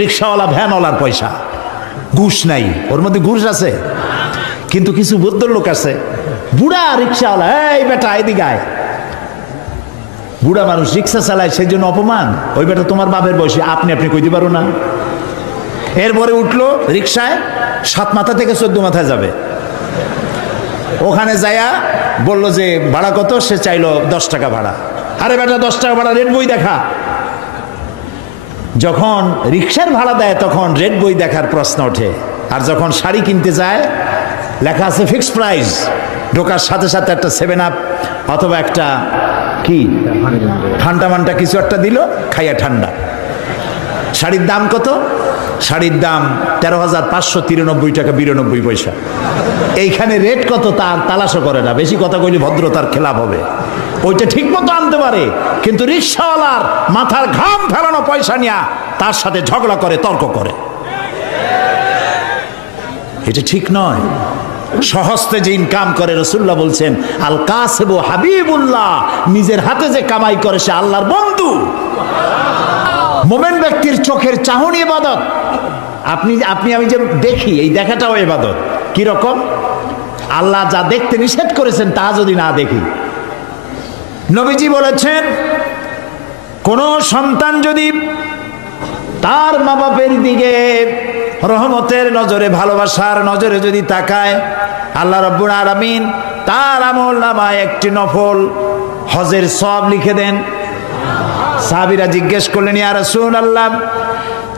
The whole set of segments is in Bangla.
রিক্সাওয়ালা ভ্যানওয়ালার পয়সা, ঘুষ নাই, ওর মধ্যে ঘুষ আছে। কিন্তু কিছু ভদ্রলোক আছে, বুড়া রিক্সাওয়ালা, এই বেটা এদিকে আয়। বুড়া মানুষ রিক্সা চালায়, সেই জন্য অপমান। ওই বেটা তোমার বাপের বয়সী, আপনি কইতে পারো না। এরপরে উঠলো রিক্সায়, 7 মাথা থেকে 14 মাথায় যাবে। ওখানে যায়া বললো যে ভাড়া কত, সে চাইলো 10 টাকা ভাড়া। আরে বেটা 10 টাকা ভাড়া, রেড বই দেখা। যখন রিক্সার ভাড়া দেয় তখন রেড বই দেখার প্রশ্ন ওঠে। আর যখন শাড়ি কিনতে যায় লেখা আছে ফিক্সড প্রাইস, ঢোকার সাথে সাথে একটা 7 আপ অথবা একটা কি ঠান্ডা মান্ডা কিছু একটা দিল, খাইয়া ঠান্ডা। শাড়ির দাম কত? শাড়ির দাম 13,593 টাকা 92 পয়সা। এইখানে রেট কত তার তালাশও করে না, বেশি কথা কইলে ভদ্রতার খেলাপ হবে। ওইটা ঠিক মতো আনতে পারে, কিন্তু রিক্সাওয়ালার মাথার ঘাম ফেলানো পয়সা নিয়ে তার সাথে ঝগড়া করে, তর্ক করে। এটা ঠিক নয়। সহস্তে যে ইনকাম করে, রাসূলুল্লাহ বলছেন আল কাসিবু হাবিবুল্লাহ, নিজের হাতে যে কামাই করে সে আল্লাহর বন্ধু। মুমিন ব্যক্তির চোখের চাহনি ইবাদত। আমি যে দেখি, এই দেখাটাও ইবাদত। কি রকম? আল্লাহ যা দেখতে নিষেধ করেছেন তা যদি না দেখি। নবীজি বলেছেন কোন সন্তান যদি তার মা বাপের দিকে রহমতের নজরে, ভালোবাসার নজরে যদি তাকায়, আল্লাহ রাব্বুল আলামিন তার আমল নামায় একটি নফল হজের সওয়াব লিখে দেন। সাহাবীরা জিজ্ঞেস করলেন, ইয়া রাসূলুল্লাহ,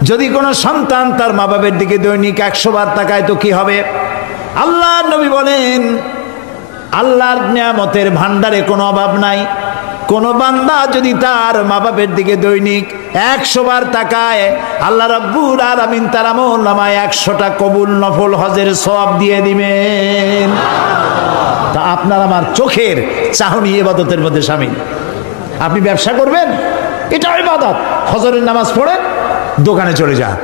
যদি কোনো সন্তান তার মা বাপের দিকে দৈনিক 100 বার তাকায় তো কি হবে? আল্লাহর নবী বলেন, আল্লাহর নিয়ামতের ভান্ডারে কোনো অভাব নাই। কোন বান্দা যদি তার মা বাপের দিকে দৈনিক 100 বার তাকায়, আল্লাহ রাব্বুল আলামিন তার আমল নামায় 100টা কবুল নফল হজের সওয়াব দিয়ে দিবেন। তা আপনার আমার চোখের চাহনি ইবাদতের মধ্যে শামিল। আপনি ব্যবসা করবেন, এটা ইবাদত। ফজরের নামাজ পড়েন, দোকানে চলে যান,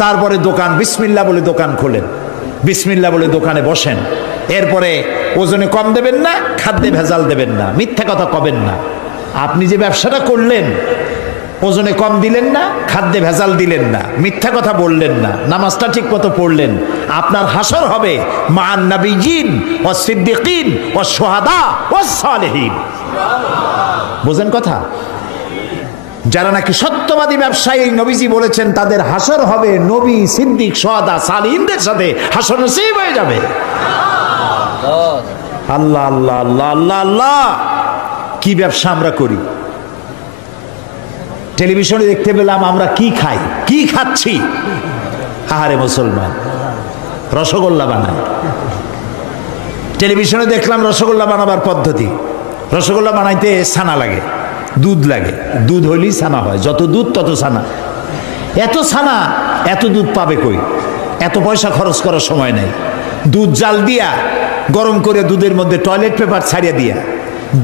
তারপরে দোকান বিসমিল্লাহ বলে দোকান খোলেন, বিসমিল্লাহ বলে দোকানে বসেন। এরপরে ওজনে কম দেবেন না, খাদ্যে ভেজাল দেবেন না, মিথ্যা কথা কবেন না। আপনি যে ব্যবসাটা করলেন, ওজনে কম দিলেন না, খাদ্যে ভেজাল দিলেন না, মিথ্যা কথা বললেন না, নামাজটা ঠিক মতো পড়লেন, আপনার হাসর হবে মা'আন নাবিয়্যিন ওয়াস সিদ্দিকিন ওয়াস শুহাদা ওয়াস সালিহিন। বুঝেন কথা? যারা নাকি সত্যবাদী ব্যবসায়ী, নবীজি বলেছেন তাদের হাসর হবে নবী, সিদ্দিক, শুহাদা, সালিহিনদের সাথে হাসর নসিব হয়ে যাবে। আল্লাহ আল্লাহ আল্লাহ আল্লাহ আল্লাহ, কি ব্যবসা আমরা করি! টেলিভিশনে দেখতে পেলাম আমরা কি খাই, কি খাচ্ছি। আহারে মুসলমান, রসগোল্লা বানায়। টেলিভিশনে দেখলাম রসগোল্লা বানাবার পদ্ধতি। রসগোল্লা বানাইতে ছানা লাগে, দুধ লাগে, দুধ হইলেই ছানা হয়, যত দুধ তত ছানা। এত ছানা, এত দুধ পাবে কই? এত পয়সা খরচ করার সময় নাই। দুধ জাল দিয়া গরম করে দুধের মধ্যে টয়লেট পেপার ছাড়িয়ে দিয়া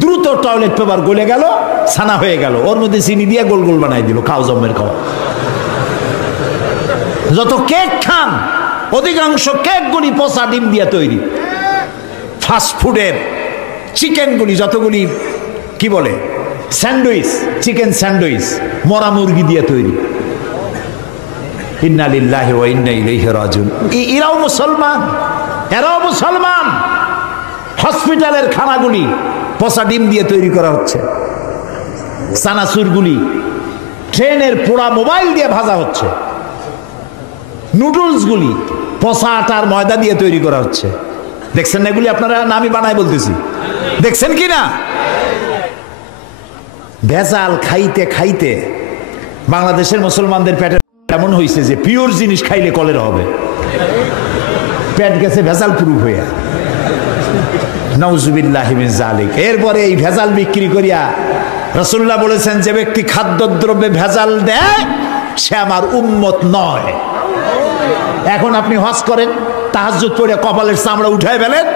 দ্রুত টয়লেট পেপার গলে গেল, ছানা হয়ে গেল, ওর মধ্যে চিনি দিয়ে গোল গোল বানাই দিল, খাও জম্মের খাওয়া। যত কেক খান, অধিকাংশ কেকগুলি পচা ডিম দিয়া তৈরি। ফাস্ট ফুডের চিকেনগুলি যতগুলি কি বলে স্যান্ডউইচ, চিকেন স্যান্ডউইচ মরা মুরগি দিয়ে তৈরি। ইন্না লিল্লাহি ওয়া ইন্না ইলাইহি রাজিউন। এরাও মুসলমান, এরাও মুসলমান। হসপিটালের খানাগুলি পচা ডিম দিয়ে তৈরি করা হচ্ছে, চানাচুরগুলি ট্রেনের পোড়া মোবাইল দিয়ে ভাজা হচ্ছে, নুডলসগুলি পচা আটার ময়দা দিয়ে তৈরি করা হচ্ছে। দেখছেন না এগুলি আপনারা? না আমি বানাই বলতেছি, দেখছেন কি না? ভেজাল খাইতে খাইতে বাংলাদেশের মুসলমানদের পেটে এমন হয়েছে যে পিওর জিনিস খাইলে কলেরা হবে। পেট গেছে ভেজাল প্রুফ হইয়া, নাউজুবিল্লাহি মিন যালিক। এরপরে এই ভেজাল বিক্রি করিয়া রাসূলুল্লাহ বলেছেন, যে ব্যক্তি খাদ্যদ্রব্যে ভেজাল দেয় সে আমার উম্মত নয়। এখন আপনি হজ করেন, তাহাজ্জুদ পড়ে কপালের চামড়া উঠায় ফেলেন,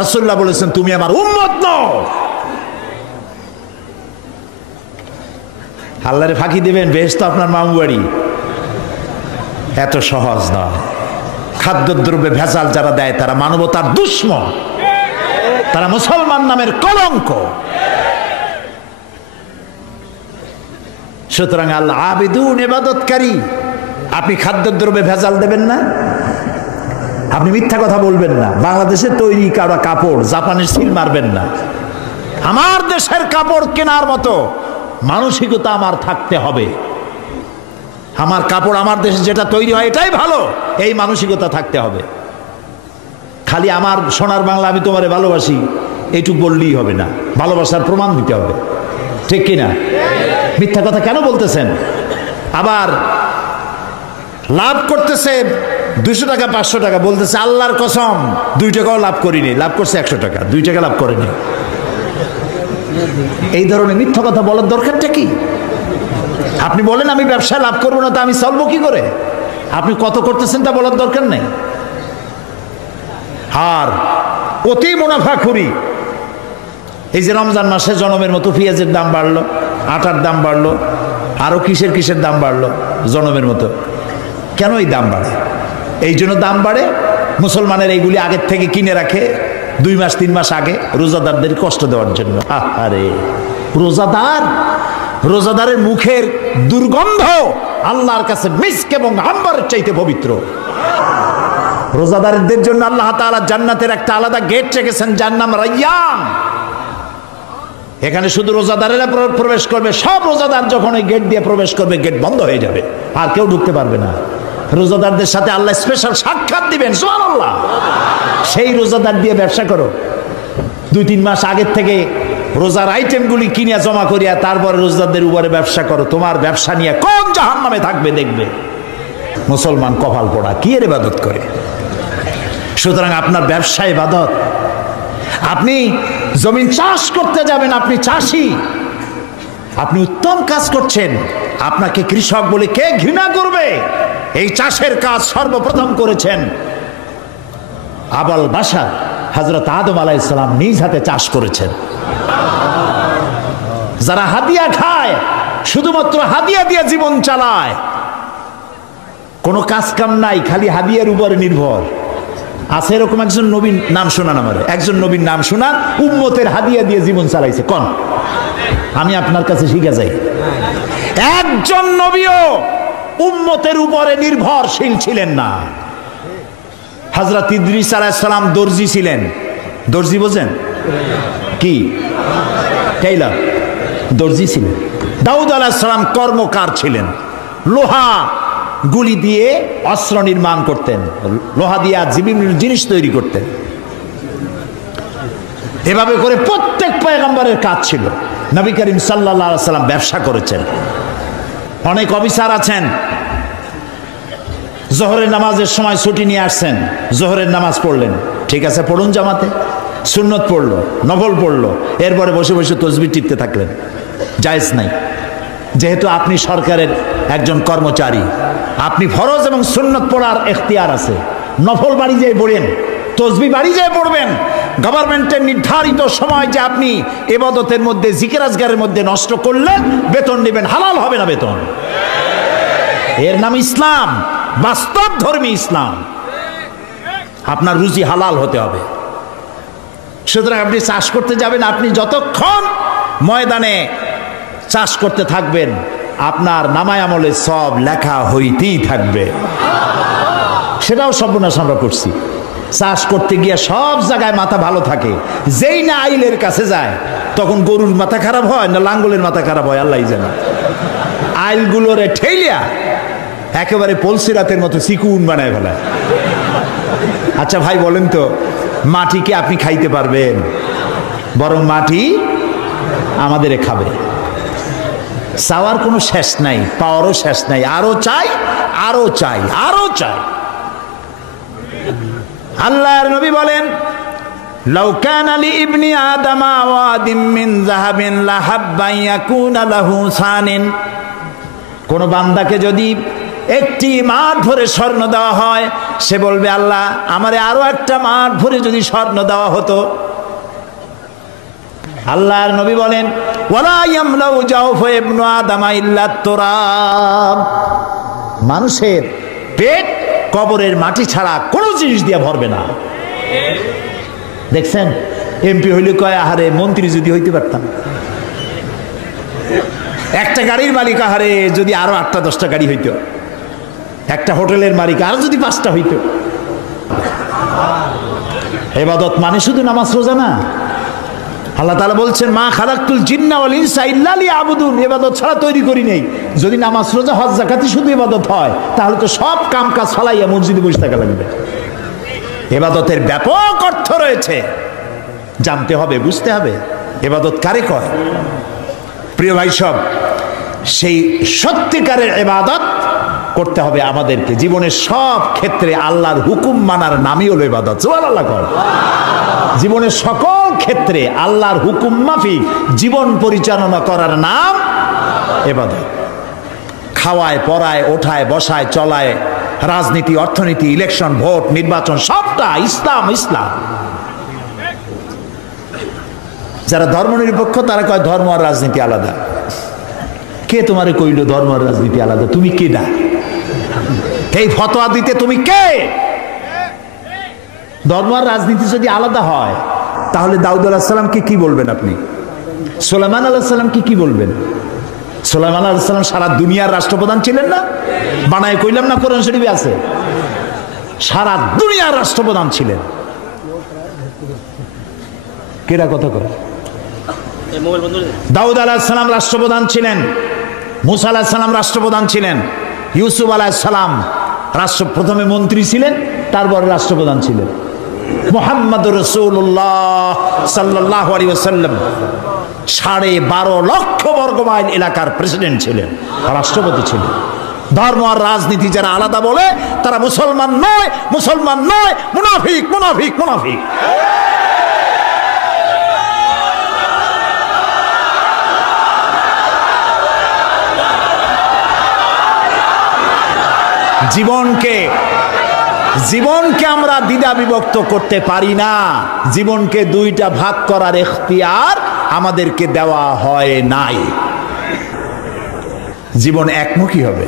রাসূলুল্লাহ বলেছেন তুমি আমার উম্মত নও। আল্লাহরে ফাঁকি দিবেন, বেহেশত আপনার মামু বাড়ি। এত সহজ নয়। খাদ্যদ্রব্যে ভেজাল যারা দেয় তারা মানবতার দুশমন, তারা মুসলমান নামের কলঙ্ক। সুতরাং আল্লাহ আবিদুন, ইবাদতকারী, আপনি খাদ্যদ্রব্যে ভেজাল দেবেন না, আপনি মিথ্যা কথা বলবেন না, বাংলাদেশে তৈরি কারা কাপড় জাপানের সিল মারবেন না। আমার দেশের কাপড় কেনার মতো মানসিকতা আমার থাকতে হবে। আমার কাপড় আমার দেশে যেটা তৈরি হয় এটাই ভালো, এই মানসিকতা থাকতে হবে। খালি আমার সোনার বাংলা আমি তোমারে ভালোবাসি এইটুকু বললেই হবে না, ভালোবাসার প্রমাণ দিতে হবে, ঠিক কিনা? মিথ্যা কথা কেন বলতেছেন? আবার লাভ করতেছে 200 টাকা 500 টাকা, বলতেছে আল্লাহর কসম 2 টাকাও লাভ করিনি, লাভ করছে 100 টাকা, 2 টাকা লাভ করেনি। এই ধরনের মিথ্যা কথা বলার দরকারটা কি? আপনি বলেন আমি ব্যবসায় লাভ করবো না, তা আমি চলবো কি করে? আপনি কত করতেছেন তা বলার দরকার নেই। আর অতি মুনাফাখুরি, এই যে রমজান মাসে জনমের মতো পেঁয়াজের দাম বাড়লো, আটার দাম বাড়লো, আরো কিসের কিসের দাম বাড়লো জনমের মতো। কেন এই দাম বাড়ে? এই জন্য দাম বাড়ে মুসলমানের এইগুলি আগের থেকে কিনে রাখে 2 মাস 3 মাস আগে, রোজাদারদের কষ্ট দেওয়ার জন্য। আরে রোজাদারের মুখের দুর্গন্ধ আল্লাহর কাছে মিস্ক এবং আম্বরের চাইতে পবিত্র। রোজাদারদের জন্য আল্লাহ তাআলা জান্নাতের একটা আলাদা গেট রেখেছেন, যার নাম রায়্যান। এখানে শুধু রোজাদারেরা প্রবেশ করবে। সব রোজাদার যখন ওই গেট দিয়ে প্রবেশ করবে, গেট বন্ধ হয়ে যাবে, আর কেউ ঢুকতে পারবে না। রোজাদারদের সাথে আল্লাহ স্পেশাল সাক্ষাৎ দিবেন, সুবহানাল্লাহ। সেই রোজাদার দিয়ে ব্যবসা করো। 2-3 মাস আগের থেকে রোজার আইটেমগুলি কিনে জমা করিয়া তারপরে রোজাদারদের উপরে ব্যবসা করো। তোমার ব্যবসা নিয়ে কোন জাহান্নামে থাকবে দেখবে। মুসলমান কপাল পোড়া, কি এর ইবাদত করে? সুতরাং আপনার ব্যবসা ইবাদত। আপনি জমিন চাষ করতে যাবেন, আপনি চাষি, আপনি উত্তম কাজ করছেন, আপনাকে কৃষক বলে কে ঘৃণা করবে? এই চাষের কাজ সর্বপ্রথম করেছেন আবাল বাশার হযরত আদম আলাইহিস সালাম, নিজ হাতে চাষ করেছেন। যারা হাদিয়া খায়, শুধুমাত্র হাদিয়া দিয়ে জীবন চালায়, কোনো কাজ কাম নাই, খালি হাদিয়ার উপরে নির্ভর আছে, এরকম একজন নবীর নাম শোনান আমারে, একজন নবীর নাম শোনান উম্মতের হাদিয়া দিয়ে জীবন চালাইছে। কোন? আমি আপনার কাছে শিখে যাই। একজন নবীও উম্মতের উপরে নির্ভরশীল ছিলেন না। হযরত ইদ্রিস আলাইহিস সালাম দর্জি ছিলেন। দর্জি বোঝেন কি? টেইলর, দর্জি ছিলেন। দাউদ আলাইহিস সালাম কর্মকার ছিলেন, লোহা গুলি দিয়ে অস্ত্র নির্মাণ করতেন, লোহা দিয়ে বিভিন্ন জিনিস তৈরি করতেন। এভাবে করে প্রত্যেক পয়গম্বরের কাজ ছিল। নবী করিম সাল্লাল্লাহু আলাইহি ওয়াসাল্লাম ব্যবসা করেছেন। অনেক অফিসার আছেন, জোহরের নামাজের সময় ছুটি নিয়ে আসছেন, জোহরের নামাজ পড়লেন, ঠিক আছে পড়ুন জামাতে, সুন্নত পড়লো, নফল পড়লো, এরপরে বসে বসে তাসবিহ টিপতে থাকলেন, জায়েজ নাই। যেহেতু আপনি সরকারের একজন কর্মচারী, আপনি ফরজ এবং সুন্নত পড়ার এখতিয়ার আছে। নফল বাড়ি যেয়ে পড়েন, তাসবিহ বাড়ি যেয়ে পড়বেন। গভর্নমেন্টের নির্ধারিত সময় যে আপনি ইবাদতের মধ্যে, জিকির আজগারের মধ্যে নষ্ট করলে বেতন নেবেন, হালাল হবে না বেতন। এর নাম ইসলাম, বাস্তব ধর্মী ইসলাম। আপনার রুজি হালাল হতে হবে। সুতরাং আপনি চাষ করতে যাবেন, আপনি যতক্ষণ ময়দানে চাষ করতে থাকবেন, আপনার নামায় আমলে সব লেখা হইতেই থাকবে। সেটাও সর্বনাশ আমরা করছি। চাষ করতে গিয়ে সব জায়গায় মাথা ভালো থাকে, যেই না আইলের কাছে যায় তখন গরুর মাথা খারাপ হয় না লাঙ্গলের মাথা খারাপ হয় আল্লাহই জানে। আইলগুলোরে ঠেলিয়া একেবারে পলসিরাতের মতো চিকুন বানায় ফেলায়। আচ্ছা ভাই বলেন তো, মাটিকে আপনি খাইতে পারবেন? বরং মাটি আমাদের খাবে। চাওয়ার কোনো শেষ নাই, পাওয়ারও শেষ নাই, আরো চাই, আরো চাই, আরো চাই। আল্লাহর নবী বলেন, লাউ কানা লি ইবনি আদামা ওয়াদিম মিন যাহাবিন লাহাব্বা ইয়াকুনা লাহু সানিন। কোন বান্দাকে যদি একটি মাঠ ভরে স্বর্ণ দেওয়া হয়, সে বলবে আল্লাহ আমারে আরো একটা মাঠ ভরে যদি স্বর্ণ দেওয়া হতো। আল্লাহর নবী বলেন, ওয়ালা ইয়ামলাউ জাওফা ইবনু আদামা ইল্লা তুরাব। মানুষের পেট কবরের মাটি ছাড়া কোনো জিনিস দিয়ে ভরবে না। দেখছেন, এমপি হইলে কয় আহারে মন্ত্রী যদি হইতে পারতাম। একটা গাড়ির মালিক আহারে যদি আরো 8টা 10টা গাড়ি হইতো। একটা হোটেলের মালিক, আর যদি 5টা হইতো। ইবাদত মানে শুধু নামাজ রোজা না। আল্লাহ তাআলা বলছেন, মা খালাকতুল জিন্না ওয়াল ইনসা ইল্লা লিয়াবুদুন, ইবাদত ছাড়া তৈরি করি নেই। যদি নামাজ রোজা হজ যাকাতই শুধু ইবাদত হয়, তাহলে তো সব কাম কাজ ফলাইয়া মসজিদে বসে থাকা লাগবে। ইবাদতের ব্যাপক অর্থ রয়েছে, জানতে হবে, বুঝতে হবে ইবাদত কারে কয়। প্রিয় ভাই সব, সেই সত্যিকারের ইবাদত করতে হবে আমাদেরকে। জীবনের সব ক্ষেত্রে আল্লাহর হুকুম মানার নামই হলো ইবাদত। সুবহানাল্লাহ কর। জীবনের সকল ক্ষেত্রে আল্লাহর হুকুম মাফিক জীবন পরিচালনা করার নাম ইবাদত। খাওয়ায়, পড়ায়, ওঠায়, বসায়, চলায়, রাজনীতি, অর্থনীতি, ইলেকশন, ভোট, নির্বাচন, সবটা ইসলাম। ইসলাম। যারা ধর্মনিরপেক্ষ তারা কয় ধর্ম আর রাজনীতি আলাদা। কে তোমারে কইল ধর্ম আর রাজনীতি আলাদা? তুমি কে না এই ফতোয়া দিতে? তুমি কে? ধর্ম আর রাজনীতি যদি আলাদা হয়, তাহলে দাউদ আলাইহিস সালামকে কি বলবেন আপনি? সুলাইমান আলাইহিস সালামকে কি বলবেন? সুলাইমান আলাইহিস সালাম সারা দুনিয়ার রাষ্ট্রপ্রধান ছিলেন না? বানায় কইলাম না, কোরআন শরীফে আছে। সারা দুনিয়ার রাষ্ট্রপ্রধান ছিলেন। কেডা কথা কয়? দাউদ আলাইহিস সালাম রাষ্ট্রপ্রধান ছিলেন, মুসা আলাইহিস সালাম রাষ্ট্রপ্রধান ছিলেন, ইউসুফ আলাইহিস সালাম প্রথমে মন্ত্রী ছিলেন, তারপর রাষ্ট্রপ্রধান ছিলেন। মুহাম্মদুর রাসূলুল্লাহ সাল্লাল্লাহু আলাইহি ওয়াসাল্লাম 12.5 লক্ষ বর্গ মাইল এলাকার প্রেসিডেন্ট ছিলেন, রাষ্ট্রপতি ছিলেন। ধর্ম আর রাজনীতি যারা আলাদা বলে তারা মুসলমান নয়, মুসলমান নয়, মুনাফিক, মুনাফিক, মুনাফিক। জীবনকে আমরা দ্বিধা বিভক্ত করতে পারি না। জীবনকে দুইটা ভাগ করার এখতিয়ার আমাদেরকে দেওয়া হয় নাই। জীবন একমুখী হবে,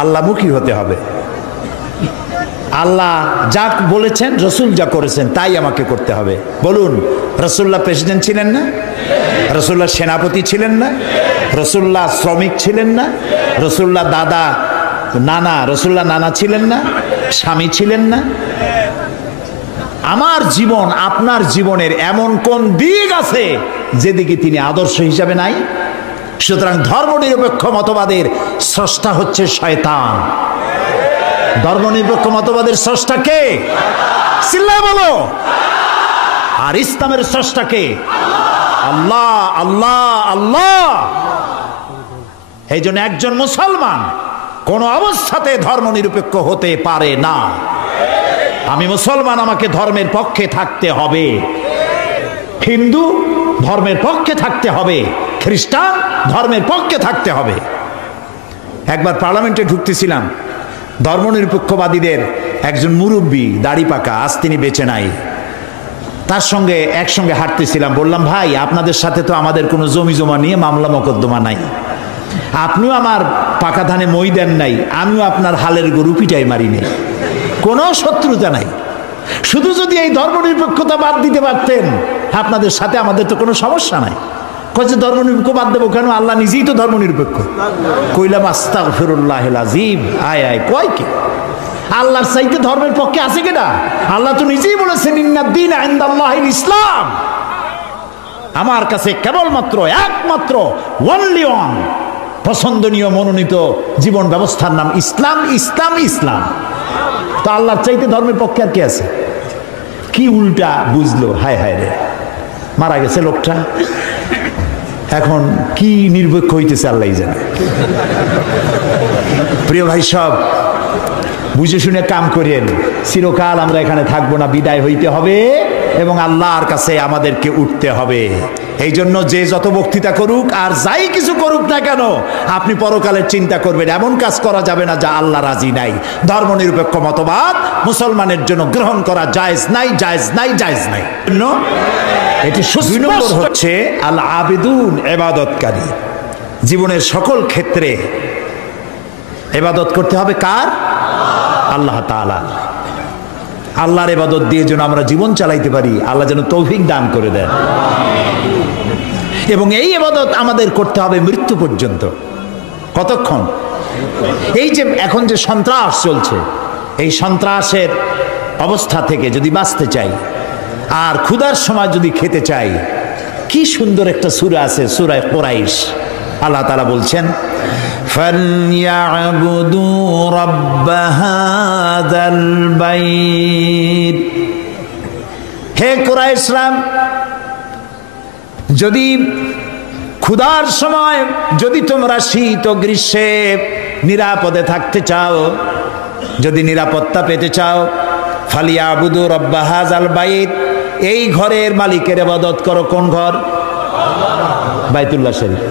আল্লাহমুখী হতে হবে। আল্লাহ যা বলেছেন, রসুল যা করেছেন তাই আমাকে করতে হবে। বলুন, রসুল্লাহ প্রেসিডেন্ট ছিলেন না? রসুল্লাহ সেনাপতি ছিলেন না? রসুল্লাহ শ্রমিক ছিলেন না? রসুল্লাহ রসুল্লাহ নানা ছিলেন না? স্বামী ছিলেন না? আমার জীবন, আপনার জীবনের এমন কোন দিক আছে যেদিকে তিনি আদর্শ হিসাবে নাই? সুতরাং ধর্মনিরপেক্ষ মতবাদের স্রষ্টা হচ্ছে শয়তান। ধর্মনিরপেক্ষ মতবাদের স্রষ্টা কে? চিল্লায় বলো। আর ইসলামের স্রষ্টা কে? আল্লাহ, আল্লাহ, আল্লাহ। এই জন্য একজন মুসলমান কোন অবস্থাতে ধর্মনিরপেক্ষ হতে পারে না। আমি মুসলমান, আমাকে ধর্মের পক্ষে থাকতে হবে। হিন্দু ধর্মের পক্ষে থাকতে হবে, খ্রিস্টান ধর্মের পক্ষে থাকতে হবে। একবার পার্লামেন্টে ঢুকতেছিলাম, ধর্মনিরপেক্ষবাদীদের একজন মুরব্বী, দাড়ি পাকা, আজ তিনি বেঁচে নাই, তার সঙ্গে একসঙ্গে হাঁটতেছিলাম। বললাম, ভাই আপনাদের সাথে তো আমাদের কোনো জমি জমা নিয়ে মামলা মোকদ্দমা নাই, আপনিও আমার পাকা ধানে মই দেন নাই, আমিও আপনার হালের গরু পিটাই মারি নেই, কোনো শত্রুতা নাই। শুধু যদি এই ধর্মনিরপেক্ষতা বাদ দিতে পারতেন, আপনাদের সাথে আমাদের তো কোনো সমস্যা নাই। কয়েছে ধর্মনিরপেক্ষ বাদ দেবো কেন? আল্লাহ নিজেই তো ধর্মনিরপেক্ষ। কইলাম আস্তাগফিরুল্লাহিল আযীম। আয় আয়, কয় কি? আল্লাহর চাইতে ধর্মের পক্ষে আছে কেডা? আল্লাহ তো নিজেই বলেছেন, ইন্নাদ-দীনা ইনদাল্লাহিল ইসলাম। আমার কাছে কেবলমাত্র, একমাত্র, ওনলি ওয়ান পছন্দনীয় মনোনীত জীবন ব্যবস্থার নাম ইসলাম, ইসলাম, ইসলাম। তো আল্লাহর চাইতে ধর্মের পক্ষে আর কি আছে? কি উল্টা বুঝলো! হায় হায় রে, মারা গেছে লোকটা, এখন কি নিরপেক্ষ হইতেছে আল্লাহ জানে। প্রিয় ভাই সব, বুঝে শুনে কাম করেন। চিরকাল আমরা এখানে থাকবো না, বিদায় হইতে হবে এবং আল্লাহর কাছে আমাদেরকে উঠতে হবে। এই জন্য যে যত বক্তৃতা করুক আর যাই কিছু করুক না কেন, আপনি পরকালের চিন্তা করবেন। এমন কাজ করা যাবে না যা আল্লাহ রাজি নাই। ধর্মনিরপেক্ষ মতবাদ মুসলমানের জন্য গ্রহণ করা জায়েজ নাই, জায়েজ নাই, জায়েজ নাই। এটি সুস্পষ্ট হচ্ছে আল আবিদুন, ইবাদতকারী। জীবনের সকল ক্ষেত্রে ইবাদত করতে হবে কার? আল্লাহ তাআলা। আল্লাহর ইবাদত দিয়ে যেন আমরা জীবন চালাইতে পারি, আল্লাহ যেন তৌফিক দান করে দেন। এবং এই ইবাদত আমাদের করতে হবে মৃত্যু পর্যন্ত। কতক্ষণ? এই যে এখন যে সন্ত্রাস চলছে, এই সন্ত্রাসের অবস্থা থেকে যদি বাঁচতে চাই আর ক্ষুধার সময় যদি খেতে চাই, কি সুন্দর একটা সূরা আছে, সূরা কুরাইশ। আল্লাহ তাআলা বলছেন, ফালইয়াবুদু রাব্ব হাযাল বাইত। হে কুরাইশরা, যদি ক্ষুধার সময় যদি তোমরা শীত ও গ্রীষ্মে নিরাপদে থাকতে চাও, যদি নিরাপত্তা পেতে চাও, ফালিয়াবুদু রাব্ব হাযাল বাইত, এই ঘরের মালিকের ইবাদত করো। কোন ঘর? বাইতুল্লাহ শরীফ।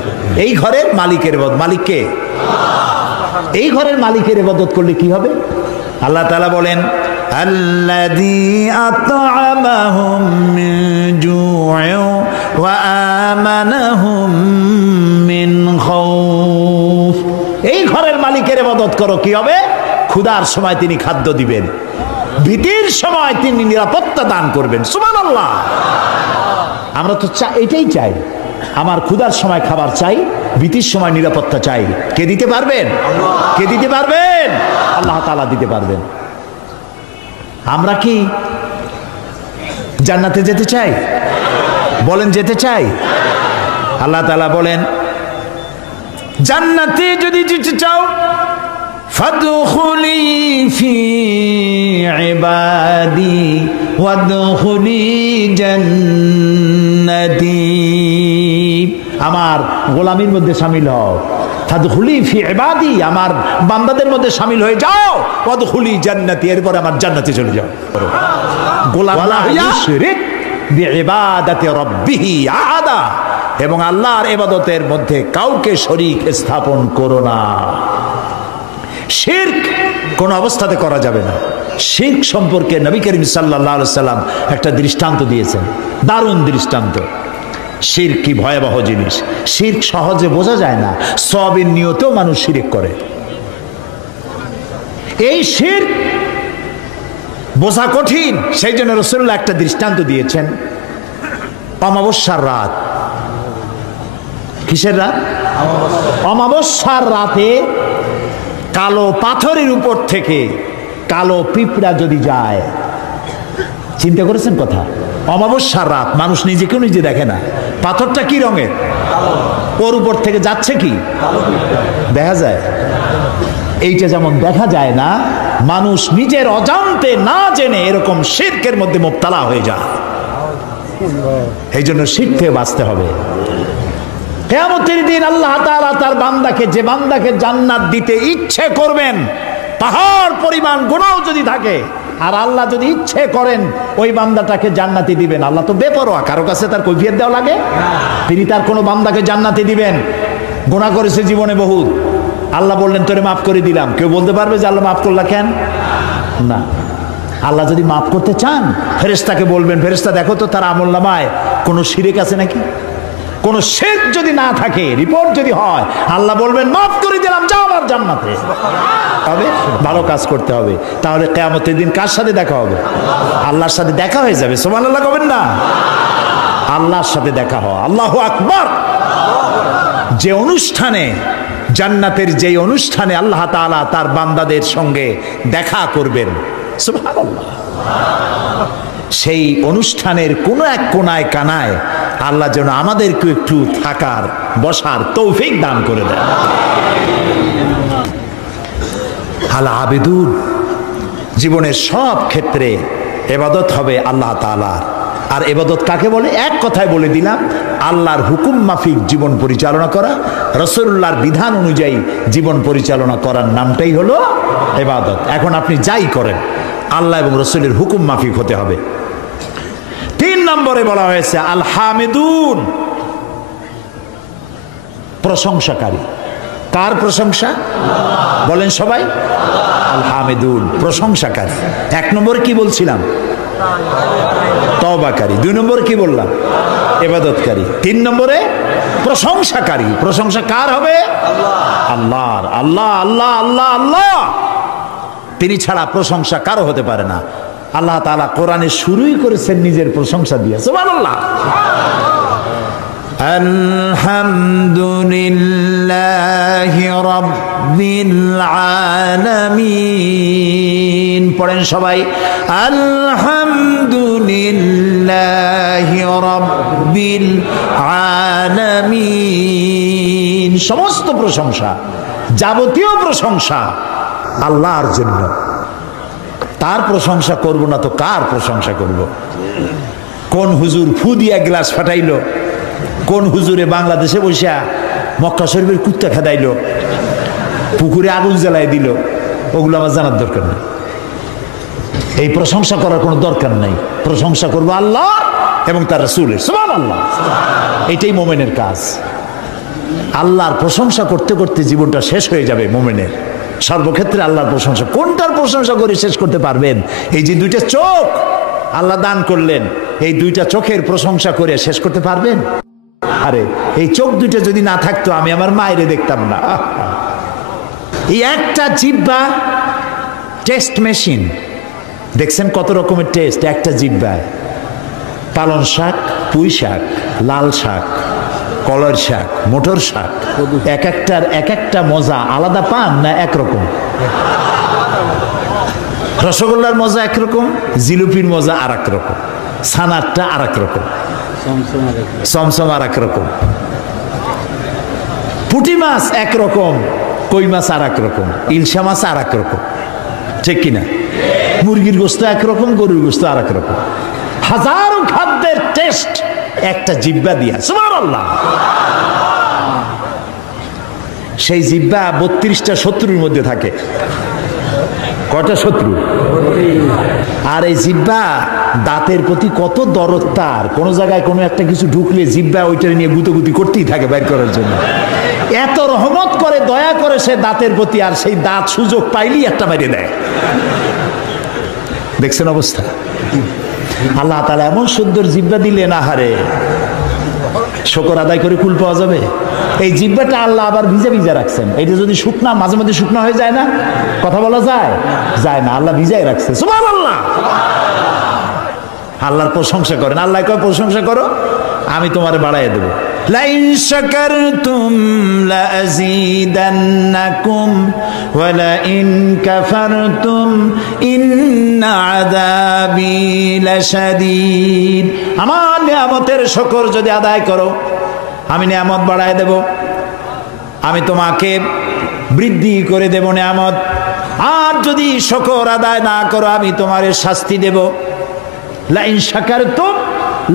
এই ঘরের মালিকের ইবাদত, মালিক কে? এই ঘরের মালিকের ইবাদত করলে কি হবে? আল্লাহ তাআলা বলেন, আল্লাযী আত'আমাহুম মিন জু'ইন ওয়া আমানাহুম মিন খাউফ। এই ঘরের মালিকের ইবাদত করো, কি হবে? ক্ষুধার সময় তিনি খাদ্য দিবেন, ভীতির সময় তিনি নিরাপত্তা দান করবেন। সুবহানাল্লাহ। আমরা তো এটাই চাই, আমার ক্ষুধার সময় খাবার চাই, ভীতির সময় নিরাপত্তা চাই। কে দিতে পারবেন? কে দিতে পারবেন? আল্লাহ তাআলা দিতে পারবেন। আমরা কি জান্নাতে যেতে চাই? বলেন, যেতে চাই? আল্লাহ তাআলা বলেন, জান্নাতে যদি যেতে চাও, ফাদখুলি ফি ইবাদি ওয়াদখুলি জান্নাতি। আমার গোলামির মধ্যে শামিল হও। ফাদখুলি ফি ইবাদি, আমার বান্দাদের মধ্যে শামিল হয়ে যাও। ওয়াদখুলি জান্নাতি, এরপর আমার জান্নাতে চলে যাও। গোলাম না হইয়া শিরক বিইবাদাতি রাব্বিহি আহাদা, এবং আল্লাহর ইবাদতের মধ্যে কাউকে শরীক স্থাপন করো না। শিরক কোন অবস্থাতে করা যাবে না। শিরক সম্পর্কে নবী করিম সাল্লাল্লাহু আলাইহি সাল্লাম একটা দৃষ্টান্ত দিয়েছেন, দারুণ দৃষ্টান্ত। শিরক কি ভয়াবহ জিনিস। শিরক সহজে বোঝা যায় না, সওয়াবের নিয়তেও মানুষ শিরক করে। এই শিরক বোঝা কঠিন, সেই জন্য রাসূলুল্লাহ একটা দৃষ্টান্ত দিয়েছেন। অমাবস্যার রাত। কিসের রাত? অমাবস্যার রাতে কালো পাথরের উপর থেকে কালো পিঁপড়া যদি যায়, চিন্তা করেছেন কথা? অমাবস্যার রাত, মানুষ নিজেকেও নিজে দেখে না, পাথরটা কি রঙের? ওর উপর থেকে যাচ্ছে কি দেখা যায়? এইটা যেমন দেখা যায় না, মানুষ নিজের অজান্তে না জেনে এরকম শিরকের মধ্যে মুবতালা হয়ে যায়। এই জন্য শিরক থেকে বাঁচতে হবে। কিয়ামতের দিন আল্লাহ তাআলা তার বান্দাকে, যে বান্দাকে জান্নাত দিতে ইচ্ছে করবেন, পাহাড় পরিমাণ গুনাহ যদি থাকে, আর আল্লাহ যদি ইচ্ছে করেন ওই বান্দাটাকে জান্নাতি দিবেন। আল্লাহ তো বেপরোয়া, কারো কাছে তার কৈফিয়ত দেওয়া লাগে? তিনি তার কোনো বান্দাকে জান্নাতি দিবেন। গুনাহ করেছে জীবনে বহুত, আল্লাহ বললেন তোরে মাফ করে দিলাম। কেউ বলতে পারবে যে আল্লাহ মাফ করলা কেন? না। আল্লাহ যদি মাফ করতে চান, ফেরেশতাকে বলবেন, ফেরেশতা দেখো তো তার আমলনামায় কোনো শিরক আছে নাকি। কোন শিরক যদি না থাকে, রিপোর্ট যদি হয়, আল্লাহ বলবেন মাফ করে দিলাম, যাও আমার জান্নাতে। তবে ভালো কাজ করতে হবে, তাহলে কিয়ামতের দিন কার সাথে দেখা হবে? আল্লাহর সাথে দেখা হয়ে যাবে। সুবহানাল্লাহ কবেন না? আল্লাহর সাথে দেখা হয়। আল্লাহু আকবার। যে অনুষ্ঠানে, জান্নাতের যে অনুষ্ঠানে আল্লাহ তাআলা তার বান্দাদের সঙ্গে দেখা করবেন, সুবহানাল্লাহ, সেই অনুষ্ঠানের কোন এক কোনায় কানায় আল্লাহ যেন আমাদেরকে একটু থাকার, বসার তৌফিক দান করে দেন। আল আবিদুন, জীবনের সব ক্ষেত্রে ইবাদত হবে আল্লাহ তাআলার। আর ইবাদত কাকে বলে? এক কথায় বলে দিলাম, আল্লাহর হুকুম মাফিক জীবন পরিচালনা করা, রাসূলুল্লাহর বিধান অনুযায়ী জীবন পরিচালনা করার নামটাই হলো ইবাদত। এখন আপনি যাই করেন, আল্লাহ এবং রাসূলের হুকুম মাফিক হতে হবে। 3 নম্বরে বলা হয়েছে আল হামিদুন, প্রশংসাকারী। কার প্রশংসা? বলেন সবাই। আল হামিদুন, প্রশংসাকারী। 1 নম্বরে কি বলছিলাম? তওবাকারী। 2 নম্বরে কি বললাম? ইবাদতকারী। 3 নম্বরে প্রশংসাকারী। প্রশংসা কার হবে? আল্লাহর। আল্লাহ আল্লাহ আল্লাহ আল্লাহ, তিনি ছাড়া প্রশংসা কারো হতে পারে না। আল্লাহ তাআলা কোরআনে শুরুই করেছেন নিজের প্রশংসা দিয়ে। সুবহানাল্লাহ। আলহামদুলিল্লাহি রাব্বিল আলামিন। পড়েন সবাই, আলহামদুলিল্লাহি রাব্বিল আলামিন। সমস্ত প্রশংসা, যাবতীয় প্রশংসা আল্লাহর জন্য। তার প্রশংসা করব না তো কার প্রশংসা করব? কোন হুজুর ফু দিয়া গ্লাস ফাটাইলো, কোন হুজুরে বাংলাদেশে বসে মক্কা শরীফের কুত্তা খেদাইলো, পুকুরে আগুন জ্বালাই দিল, ওগুলো আমার জানার দরকার নেই। এই প্রশংসা করার কোনো দরকার নাই। প্রশংসা করবো আল্লাহ এবং তার রাসূলের। সুবহানাল্লাহ, এটাই মোমেনের কাজ। আল্লাহর প্রশংসা করতে করতে জীবনটা শেষ হয়ে যাবে মোমেনের। সর্বক্ষেত্রে আল্লাহর প্রশংসা। কোনটার প্রশংসা করে শেষ করতে পারবেন? এই যে দুইটা চোখ আল্লাহ দান করলেন, এই দুইটা চোখের প্রশংসা করে শেষ করতে পারবেন? আরে এই চোখ দুইটা যদি না থাকতো আমি আমার মায়েরে দেখতাম না। এই একটা জিহ্বা টেস্ট মেশিন। দেখছেন কত রকমের টেস্ট একটা জিহ্বায়। পালং শাক, পুঁই শাক, লাল শাক, কলর শাক, মোটর শাক, এক একটার এক একটা মজা আলাদা পান না একরকম? রসগোল্লার মজা একরকম, জিলিপির মজা আর এক রকম, ছানারটা আর এক রকম, চমচম আর এক রকম, পুঁটি মাছ একরকম, কই মাছ আর এক রকম, ইলশা মাছ আর এক রকম, ঠিক কিনা? মুরগির গোস্ত একরকম, গরুর গোস্ত আর এক রকম। হাজারো খাদ্যের টেস্ট একটা জিহ্বা দিয়া। সুবহানাল্লাহ। সেই জিহ্বা 32টা শত্রুর মধ্যে থাকে। কয়টা শত্রু? আর এই জিহ্বা দাঁতের প্রতি কত দরদ তার। কোন জায়গায় কোনো একটা কিছু ঢুকলে জিহ্বা ওইটা নিয়ে গুতোগুতি করতেই থাকে বাইর করার জন্য। এত রহমত করে, দয়া করে সে দাঁতের প্রতি, আর সেই দাঁত সুযোগ পাইলেই একটা বাইরে দেয়। দেখছেন অবস্থা? আল্লাহ তাআলা এমন সুন্দর জিহ্বা দিলেন, আহারে শুকর আদায় করে কুল পাওয়া যাবে। এই জিহ্বাটা আল্লাহ আবার ভিজা ভিজা রাখছেন। এটা যদি শুকনা, মাঝে মাঝে শুকনা হয়ে যায় না, কথা বলা যায়? যায় না, আল্লাহ ভিজাই রাখছে। সুবহানাল্লাহ। আল্লাহর প্রশংসা করেন। আল্লাহ কয় প্রশংসা করো, আমি তোমারে বাড়াইয়া দেবো। লাইন শাকারতুম লাযীদান্নাকুম ওয়া লাইন কাফারতুম ইন্না আযাবি লাশাদীদ। আমার নিয়ামতের শুকর যদি আদায় করো, আমি নিয়ামত বাড়ায় দেব, আমি তোমাকে বৃদ্ধি করে দেব নিয়ামত। আর যদি শুকর আদায় না করো, আমি তোমারে শাস্তি দেব। লাইন শাকারতুম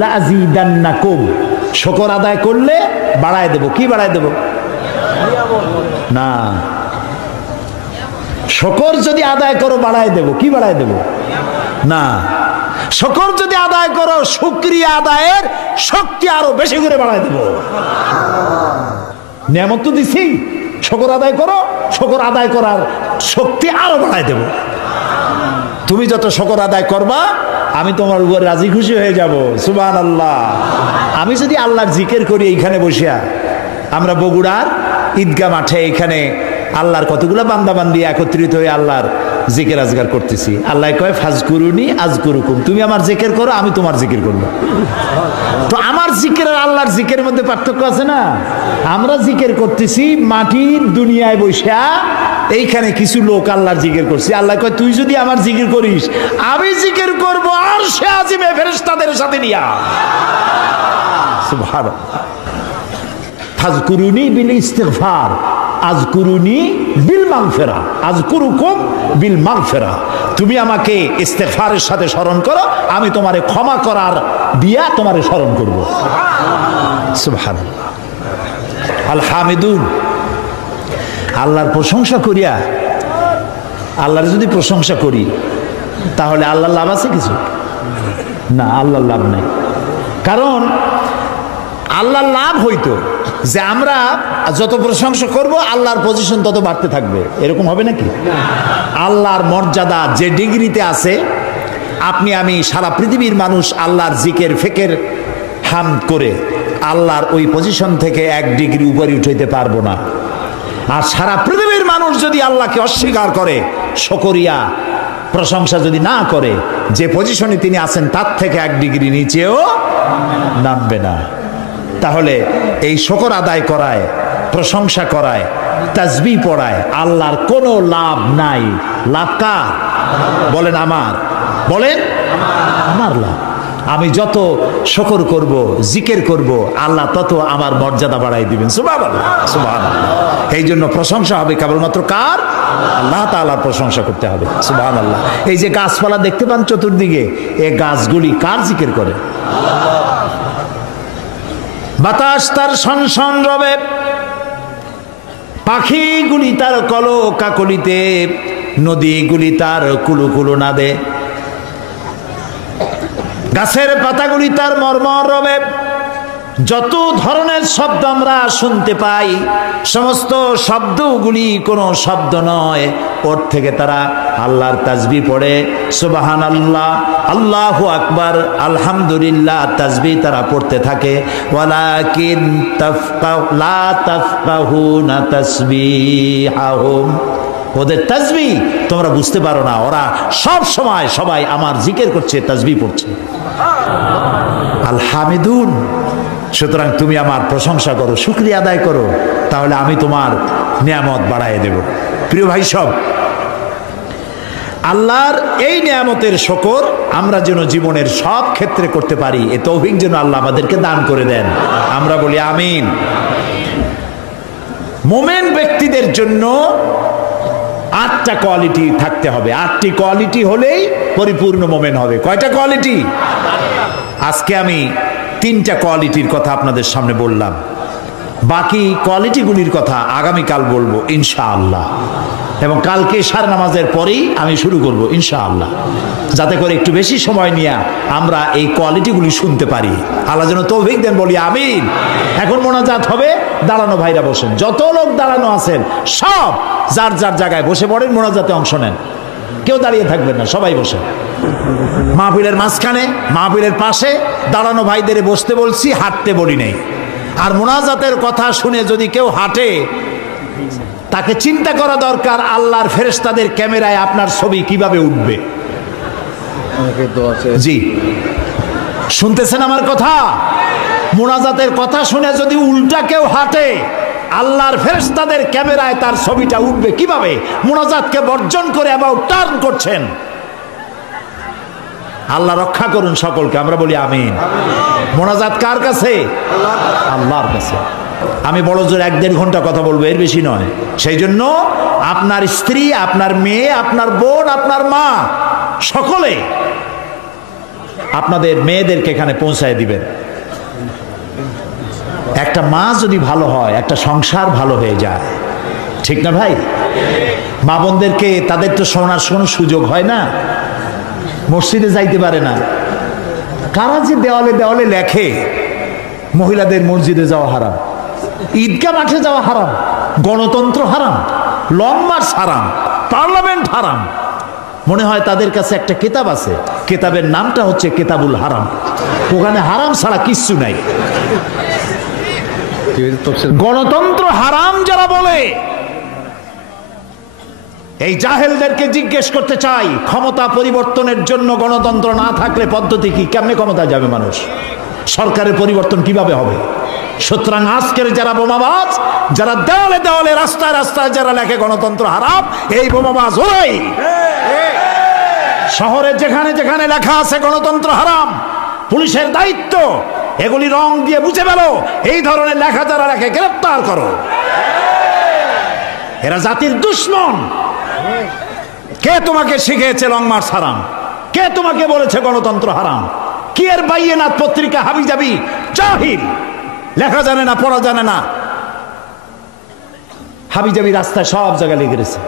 লাযীদান্নাকুম, শুকর আদায় করলে বাড়ায় দেব। কি বাড়ায় দেব? না, শুকর যদি আদায় করো বাড়ায় দেব। কি বাড়ায় দেব? না, শুকর যদি আদায় করো শুকরিয়া আদায়ের শক্তি আরো বেশি করে বাড়ায় দেব। নিয়ামত তো দিছি, শুকর আদায় করো, শুকর আদায় করার শক্তি আরো বাড়ায় দেব। তুমি যত শুকর আদায় করবা, আমি তোমার উপর রাজি খুশি হয়ে যাব। সুবহানাল্লাহ। আমি যদি আল্লাহর জিকির করি এইখানে বসিয়া, আমরা বগুড়ার ঈদগাহ মাঠে এখানে আল্লাহর কতগুলা বান্দা বান্দি একত্রিত হয়ে আল্লাহর জিকির আজগার করতেছি। আল্লাহ কয় ফাজকুরুনি আজকুরুকুম, তুমি আমার জিকির করো, আমি তোমার জিকির করব। তো আমার জিকির আর আল্লাহর জিকিরের মধ্যে পার্থক্য আছে না? আমরা জিকির করতেছি মাটির দুনিয়ায় বসিয়া, এইখানে কিছু লোক আল্লাহর জিকির করছে। আল্লাহ কয় তুই যদি আমার জিকির করিস, আমি জিকির করব আরশে আজিমে ফেরেশতাদের সাথে নিয়া। সুবহানাল্লাহ। ফাজকুরুনি বিল ইস্তিগফার আযকুরুনি বিল মাগফিরা আযকুরুকুম বিল মাগফিরা। তুমি আমাকে ইস্তিগফারের সাথে স্মরণ করো, আমি তোমারে ক্ষমা করার দিয়া তোমারে স্মরণ করব। সুবহানাল্লাহ। আল হামিদুন, আল্লাহর প্রশংসা করিয়া, আল্লাহর যদি প্রশংসা করি তাহলে আল্লাহর লাভ আছে কিছু? না, আল্লাহর লাভ নাই। কারণ আল্লাহর লাভ হইতো যে আমরা যত প্রশংসা করব আল্লাহর পজিশন তত বাড়তে থাকবে। এরকম হবে নাকি? আল্লাহর মর্যাদা যে ডিগ্রিতে আছে, আপনি আমি সারা পৃথিবীর মানুষ আল্লাহর জিকির ফিকির হামদ করে আল্লাহর ওই পজিশন থেকে 1 ডিগ্রি উপরে উঠাইতে পারবো না। আর সারা পৃথিবীর মানুষ যদি আল্লাহকে অস্বীকার করে, শুকরিয়া প্রশংসা যদি না করে, যে পজিশনে তিনি আছেন তার থেকে 1 ডিগ্রি নিচেও নামবে না। তাহলে এই শুকর আদায় করায়, প্রশংসা করায়, তাসবিহ পড়ায় আল্লাহর কোনো লাভ নাই। লাভ কার? বলেন আমার, বলেন আমার লাভ। আমি যত শুকর করব, জিকির করব, আল্লাহ তত আমার মর্যাদা বাড়াই দিবেন। সুবহানাল্লাহ, সুবহানাল্লাহ। এই জন্য প্রশংসা হবে কেবলমাত্র কার? আল্লাহ তাআলার প্রশংসা করতে হবে। সুবহানাল্লাহ। এই যে গাছপালা দেখতে পান চতুর্দিকে, এই গাছগুলি কার জিকির করে? বাতাস তার শনশন রবে, পাখিগুলি তার কলো কাকলিতে, নদীগুলি তার কুলুকুলু নাদে, গাছের পাতাগুলি তার মর্মর রবে। যত ধরনের শব্দ আমরা শুনতে পাই, সমস্ত শব্দগুলি কোনো শব্দ নয়, ওর থেকে তারা আল্লাহর তাসবিহ পড়ে। সুবহানাল্লাহ, আল্লাহু আকবার, আলহামদুলিল্লাহ তাসবিহ তারা পড়তে থাকে। ওয়ালাকিন লা তাফকাহুনা তাসবিহাহুম, ওদের তাসবিহ তোমরা বুঝতে পারো না। ওরা সব সময় সবাই আমার জিকির করছে, তাসবিহ পড়ছে। আল হামিদুন, সুতরাং তুমি আমার প্রশংসা করো, শুকরিয়া আদায় করো, তাহলে আমি তোমার নিয়ামত বাড়ায় দেব। প্রিয় ভাই সব, আল্লাহর এই নিয়ামতের শুকর আমরা যেন জীবনের সব ক্ষেত্রে করতে পারি, এ তৌফিক যেন আল্লাহ আমাদেরকে দান করে দেন। আমরা বলি আমিন। মুমিন ব্যক্তিদের জন্য 8টা কোয়ালিটি থাকতে হবে। 8টি কোয়ালিটি হলেই পরিপূর্ণ মুমিন হবে। কয়টা কোয়ালিটি? আজকে আমি 3টা কোয়ালিটির কথা আপনাদের সামনে বললাম, বাকি কোয়ালিটিগুলির কথা আগামীকাল বলবো ইনশাআল্লাহ, এবং কালকে সার নামাজের পরেই আমি শুরু করব ইনশাআল্লাহ, যাতে করে একটু বেশি সময় নিয়ে আমরা এই কোয়ালিটিগুলি শুনতে পারি। আল্লাহ যেন তৌফিক দেন, বলি আমিন। এখন মোনাজাত হবে, দাঁড়ানো ভাইরা বসেন, যত লোক দাঁড়ানো আছেন সব যার যার জায়গায় বসে পড়েন, মোনাজাতে অংশ নেন, কেউ দাঁড়িয়ে থাকবেন না, সবাই বসে। মাহফিলের মাঝখানে, মাহফিলের পাশে দাঁড়ানো ভাইদের বসতে বলছি, হাঁটতে বলি নেই। আর মোনাজাতের কথা শুনে যদি কেউ হাঁটে, তাকে চিন্তা করা দরকার আল্লাহর ফেরেশতাদের ক্যামেরায় আপনার ছবি কিভাবে উঠবে। জি, শুনতেছেন আমার কথা? মোনাজাতের কথা শুনে যদি উল্টা কেউ হাঁটে, আল্লাহর ফেরেশতাদের ক্যামেরায় তার ছবিটা উঠবে কিভাবে? মোনাজাতকে বর্জন করে অ্যাবাউট টার্ন করছেন। আল্লাহ রক্ষা করুন সকলকে, আমরা বলি আমিন। মোনাজাত কার কাছে? আল্লাহর কাছে। আমি বড় জোর 1-1.5 ঘন্টা কথা বলবো, এর বেশি নয়। সেই জন্য আপনার স্ত্রী, আপনার মেয়ে, আপনার বোন, আপনার মা, সকলে আপনাদের মেয়েদেরকে এখানে পৌঁছায় দিবেন। একটা মা যদি ভালো হয়, একটা সংসার ভালো হয়ে যায়, ঠিক না ভাই? মা বোনদেরকে, তাদের তো শোনার কোনো সুযোগ হয় না, মসজিদে যাইতে পারে না। কারা যে দেওয়ালে দেওয়ালে লেখে মহিলাদের মসজিদে যাওয়া হারাম, ঈদগাহ মাঠে যাওয়া হারাম, গণতন্ত্র হারাম, লং মার্চ হারাম, পার্লামেন্ট হারাম। মনে হয় তাদের কাছে একটা কিতাব আছে, কিতাবের নামটা হচ্ছে কিতাবুল হারাম। ওখানে হারাম ছাড়া কিচ্ছু নাই। গণতন্ত্র হারাম যারা বলে, এই জাহেলদেরকে জিজ্ঞেস করতে চাই, ক্ষমতা পরিবর্তনের জন্য গণতন্ত্র না থাকলে পদ্ধতি কি? কেমনে ক্ষমতা যাবে মানুষ? সরকারের পরিবর্তন কিভাবে হবে? সুতরাং আজকের যারা বোমাবাজ, যারা দেওয়ালে দেওয়ালে, রাস্তায় রাস্তায় যারা লেখে গণতন্ত্র হারাম, এই বোমাবাজ ওরাই। শহরে যেখানে যেখানে লেখা আছে গণতন্ত্র হারাম, পুলিশের দায়িত্ব এগুলি রং দিয়ে মুছে ফেলো। এই ধরনের লেখা যারা লেখে গ্রেফতার করো। এরা জাতির দুশমন। কে তোমাকে শিখিয়েছে লং মার্চ হারাম? কে তোমাকে বলেছে গণতন্ত্র হারাম? কি এর বাইয়েনাত পত্রিকা হাবিজাবি জাহিল, লেখা জানে না, পড়া জানে না, হাবিজাবি রাস্তায় সব জায়গায় লিখে গেছে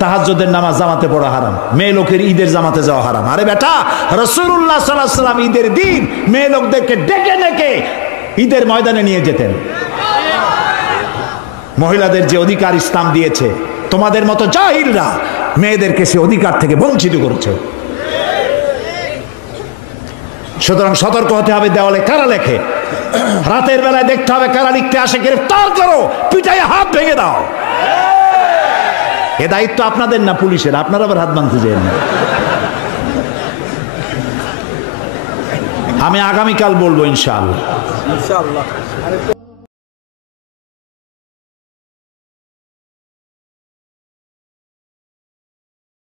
তাহাজ্জুদের নামাজ জামাতে পড়া হারাম, মেয়ে লোকের ঈদের জামাতে যাওয়া হারাম। আরে বেটা, রাসূলুল্লাহ সাল্লাল্লাহু আলাইহি ওয়াসাল্লাম ঈদের দিন মেয়ে লোকদেরকে ডেকে ডেকে ঈদের ময়দানে নিয়ে যেতেন। মহিলাদের যে অধিকার ইসলাম দিয়েছে, তোমাদের মতো জাহিলরা মেয়েদেরকে সে অধিকার থেকে বঞ্চিত করেছে। সুতরাং সতর্ক হতে হবে। দেওয়ালে কারা লেখে, রাতের বেলায় দেখতে হবে কারা লিখতে আসে, গ্রেফতার করো, পিটাইয়ে হাত ভেঙে দাও। এ দায়িত্ব আপনাদের না পুলিশের, আপনারা আবার হাত ভাঙতে যান না। আমি আগামীকাল বলবো ইনশাআল্লাহ। আছে